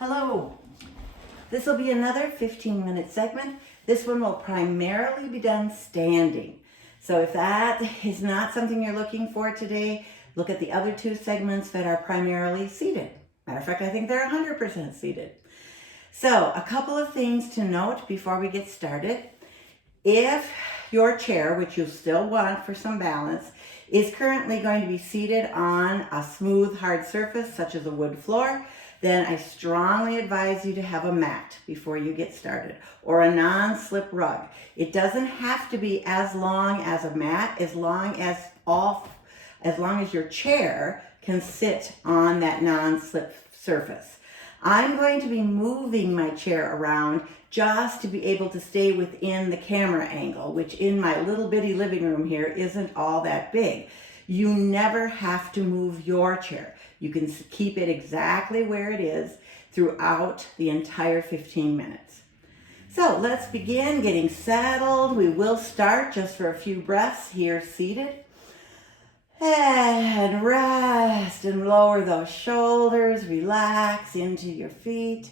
Hello. This will be another 15-minute segment. This one will primarily be done standing. So if that is not something you're looking for today, look at the other two segments that are primarily seated. Matter of fact, I think they're 100% seated. So a couple of things to note before we get started. If your chair, which you still want for some balance, is currently going to be seated on a smooth, hard surface, such as a wood floor, then I strongly advise you to have a mat before you get started, or a non-slip rug. It doesn't have to be as long as a mat, as long as your chair can sit on that non-slip surface. I'm going to be moving my chair around just to be able to stay within the camera angle, which in my little bitty living room here isn't all that big. You never have to move your chair. You can keep it exactly where it is throughout the entire 15 minutes. So let's begin getting settled. We will start just for a few breaths here seated. And rest and lower those shoulders, relax into your feet.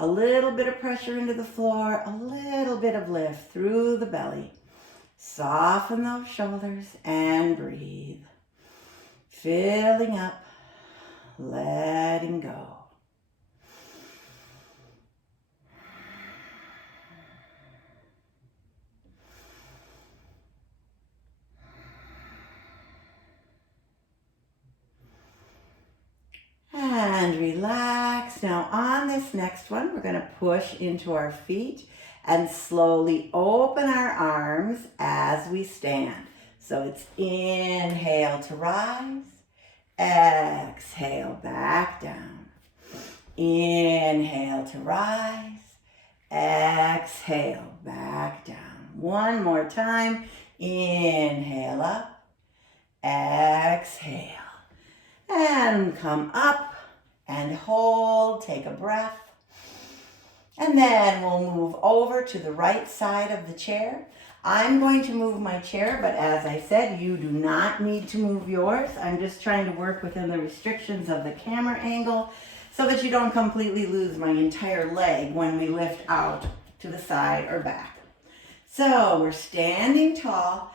A little bit of pressure into the floor, a little bit of lift through the belly. Soften those shoulders and breathe. Filling up, letting go. And relax. Now on this next one, we're going to push into our feet and slowly open our arms as we stand. So it's inhale to rise, exhale back down. Inhale to rise, exhale back down. One more time. Inhale up, exhale. And come up and hold, take a breath. And then we'll move over to the right side of the chair. I'm going to move my chair, but as I said, you do not need to move yours. I'm just trying to work within the restrictions of the camera angle so that you don't completely lose my entire leg when we lift out to the side or back. So we're standing tall.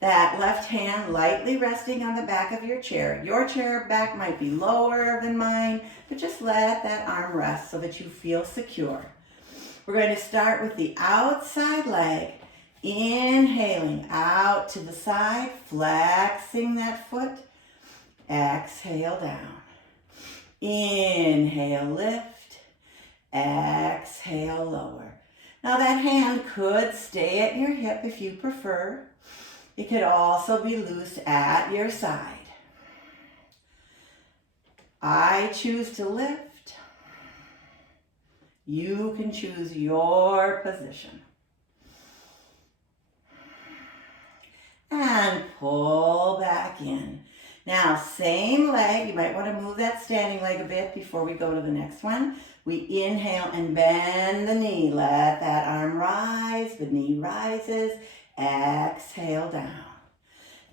That left hand lightly resting on the back of your chair. Your chair back might be lower than mine, but just let that arm rest so that you feel secure. We're going to start with the outside leg. Inhaling out to the side, flexing that foot. Exhale down. Inhale, lift. Exhale, lower. Now that hand could stay at your hip if you prefer. It could also be loose at your side. I choose to lift. You can choose your position. And pull back in. Now, same leg. You might want to move that standing leg a bit before we go to the next one. We inhale and bend the knee. Let that arm rise. The knee rises. Exhale down.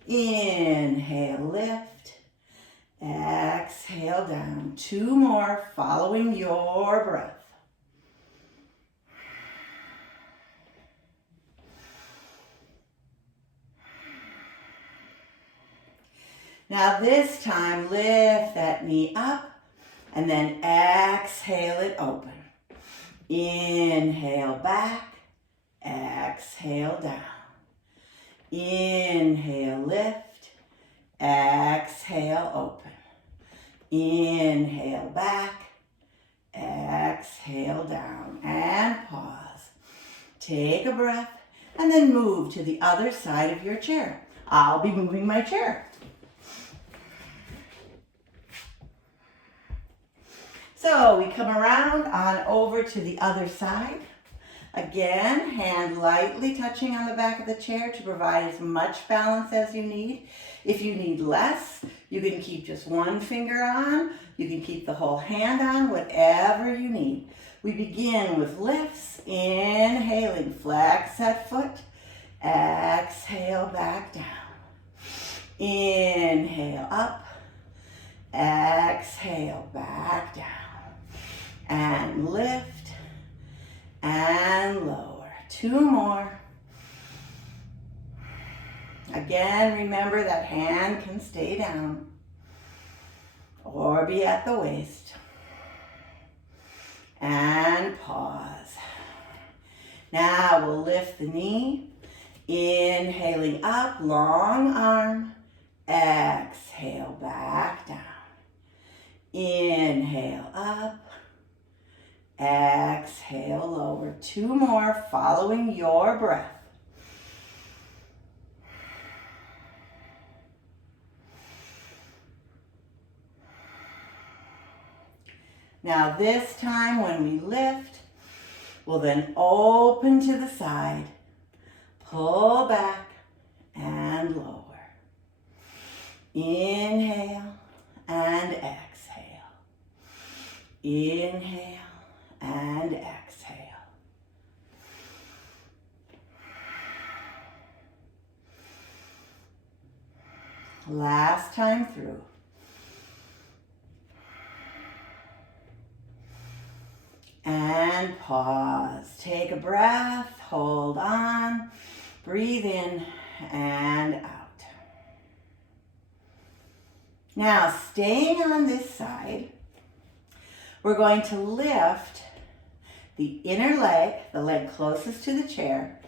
Inhale, lift. Exhale down. Two more following your breath. Now this time, lift that knee up and then exhale it open. Inhale back, exhale down. Inhale, lift, exhale, open. Inhale back, exhale down, and pause. Take a breath, and then move to the other side of your chair. I'll be moving my chair. So we come around on over to the other side. Again, hand lightly touching on the back of the chair to provide as much balance as you need. If you need less, you can keep just one finger on. You can keep the whole hand on, whatever you need. We begin with lifts. Inhaling, flex that foot. Exhale, back down. Inhale, up. Exhale, back down. and lift and lower. 2 more. Again, remember that hand can stay down or be at the waist. And pause. Now we'll lift the knee, inhaling up, long arm. Exhale, back down. Inhale up. Exhale, lower. 2 more, following your breath. Now this time when we lift, we'll then open to the side, pull back and lower. Inhale and exhale. Inhale and exhale. Last time through. And pause. Take a breath, hold on, breathe in and out. Now, staying on this side, we're going to lift the inner leg, the leg closest to the chair,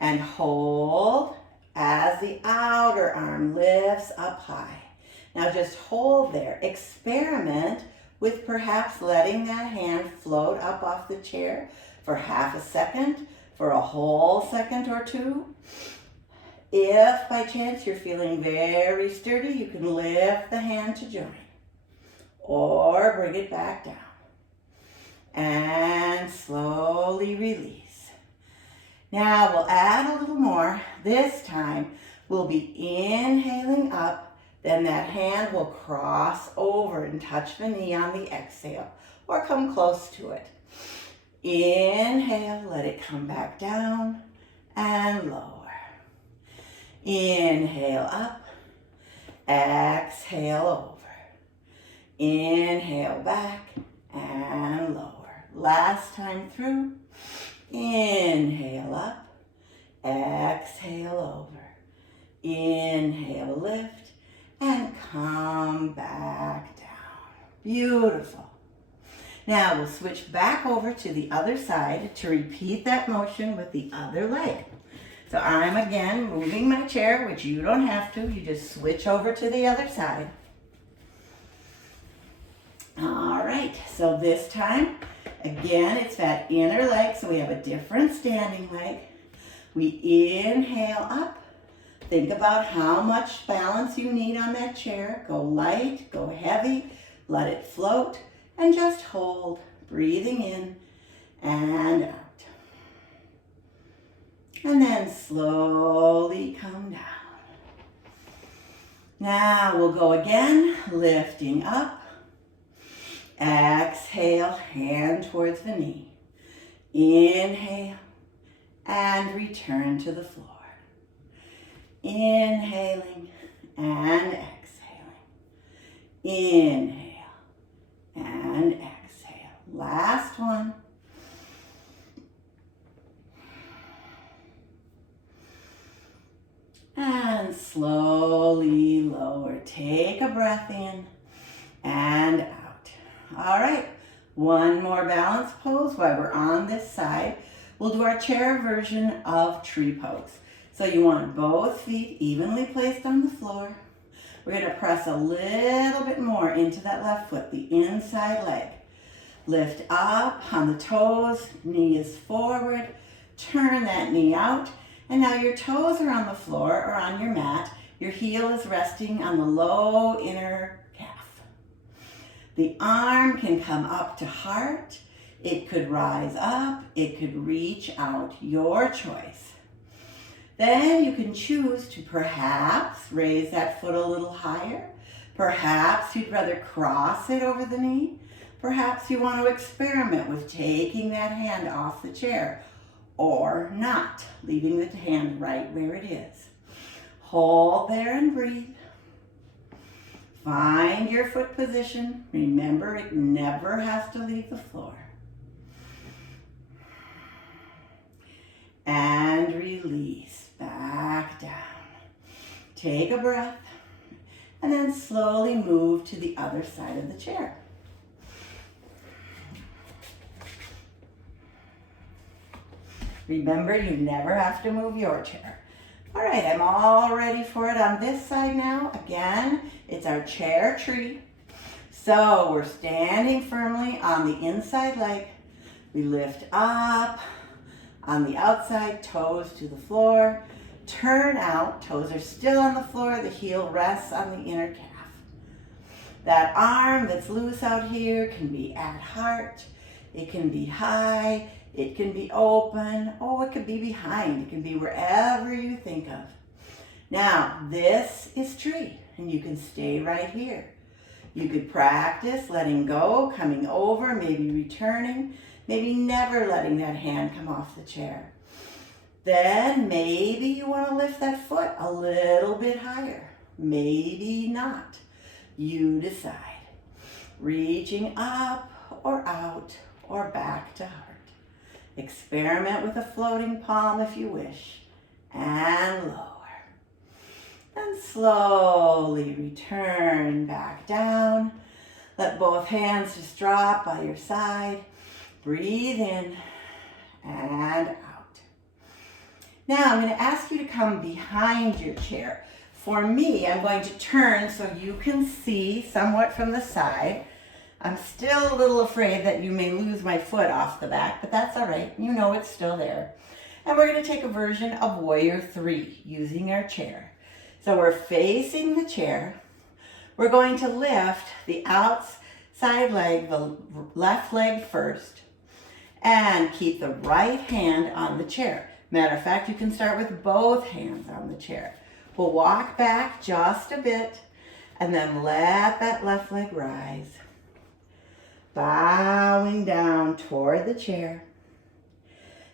and hold as the outer arm lifts up high. Now just hold there. Experiment with perhaps letting that hand float up off the chair for half a second, for a whole second or two. If by chance you're feeling very sturdy, you can lift the hand to join or bring it back down and slowly release. Now we'll add a little more. This time we'll be inhaling up. Then that hand will cross over and touch the knee on the exhale or come close to it. Inhale, let it come back down and lower. Inhale up, exhale over. Inhale back and lower. Last time through. Inhale up, exhale over. Inhale, lift. And come back down. Beautiful. Now we'll switch back over to the other side to repeat that motion with the other leg. So I'm again moving my chair, which you don't have to. You just switch over to the other side. All right, so this time, again, it's that inner leg, so we have a different standing leg. We inhale up. Think about how much balance you need on that chair. Go light, go heavy, let it float, and just hold, breathing in and out. And then slowly come down. Now we'll go again, lifting up. Exhale, hand towards the knee. Inhale, and return to the floor. Inhaling and exhaling. Inhale and exhale. Last one. And slowly lower. Take a breath in and out. All right, one more balance pose while we're on this side. We'll do our chair version of tree pose. So you want both feet evenly placed on the floor. We're going to press a little bit more into that left foot, the inside leg. Lift up on the toes, knee is forward. Turn that knee out. And now your toes are on the floor or on your mat. Your heel is resting on the low inner calf. The arm can come up to heart. It could rise up. It could reach out. Your choice. Then you can choose to perhaps raise that foot a little higher. Perhaps you'd rather cross it over the knee. Perhaps you want to experiment with taking that hand off the chair or not, leaving the hand right where it is. Hold there and breathe. Find your foot position. Remember, it never has to leave the floor. And release back down. Take a breath and then slowly move to the other side of the chair. Remember, you never have to move your chair. All right, I'm all ready for it on this side now. Again, it's our chair tree. So we're standing firmly on the inside leg. We lift up on the outside, toes to the floor. Turn out, toes are still on the floor, the heel rests on the inner calf. That arm that's loose out here can be at heart, it can be high, it can be open, oh, it could be behind, it can be wherever you think of. Now, this is tree, and you can stay right here. You could practice letting go, coming over, maybe returning, maybe never letting that hand come off the chair. Then maybe you want to lift that foot a little bit higher. Maybe not. You decide. Reaching up or out or back to heart. Experiment with a floating palm if you wish. And lower. Then slowly return back down. Let both hands just drop by your side. Breathe in and out. Now I'm going to ask you to come behind your chair. For me, I'm going to turn so you can see somewhat from the side. I'm still a little afraid that you may lose my foot off the back, but that's all right. You know it's still there. And we're going to take a version of Warrior 3 using our chair. So we're facing the chair. We're going to lift the outside leg, the left leg first, and keep the right hand on the chair. Matter of fact, you can start with both hands on the chair. We'll walk back just a bit and then let that left leg rise. Bowing down toward the chair.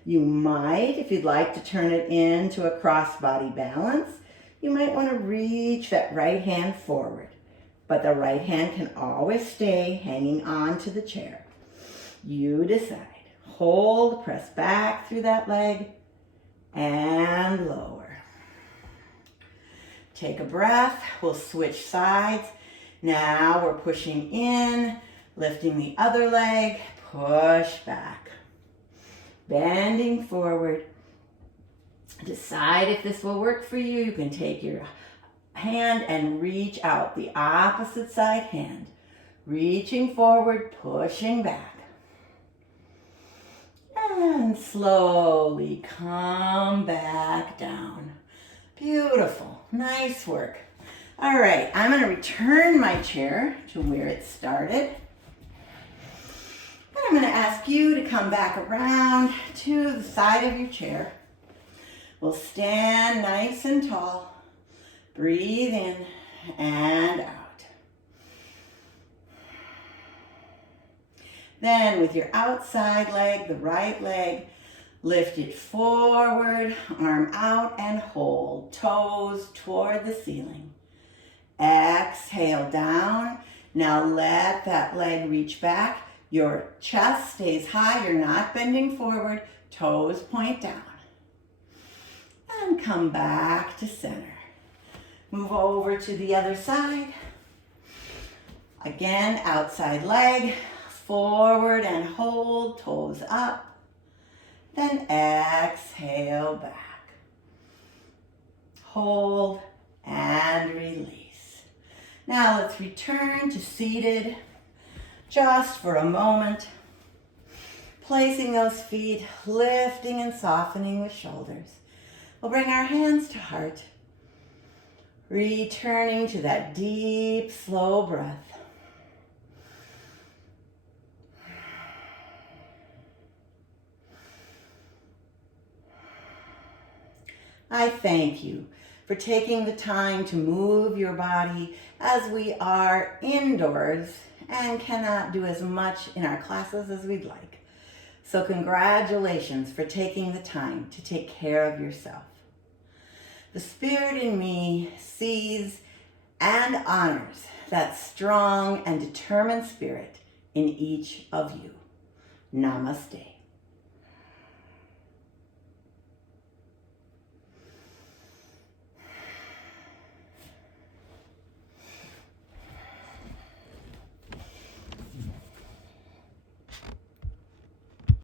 You might, if you'd like to turn it into a crossbody balance, you might want to reach that right hand forward. But the right hand can always stay hanging on to the chair. You decide. Hold, press back through that leg, and lower. Take a breath. We'll switch sides. Now we're pushing in, lifting the other leg, push back. Bending forward. Decide if this will work for you. You can take your hand and reach out, the opposite side hand. Reaching forward, pushing back. And slowly come back down. Beautiful. Nice work. All right, I'm going to return my chair to where it started. And I'm going to ask you to come back around to the side of your chair. We'll stand nice and tall. Breathe in and out. Then with your outside leg, the right leg, lift it forward, arm out and hold. Toes toward the ceiling. Exhale down. Now let that leg reach back. Your chest stays high. You're not bending forward. Toes point down. And come back to center. Move over to the other side. Again, outside leg. Forward and hold, toes up. Then exhale back. Hold and release. Now let's return to seated just for a moment. Placing those feet, lifting and softening the shoulders. We'll bring our hands to heart. Returning to that deep, slow breath. I thank you for taking the time to move your body as we are indoors and cannot do as much in our classes as we'd like. So congratulations for taking the time to take care of yourself. The Spirit in me sees and honors that strong and determined spirit in each of you. Namaste.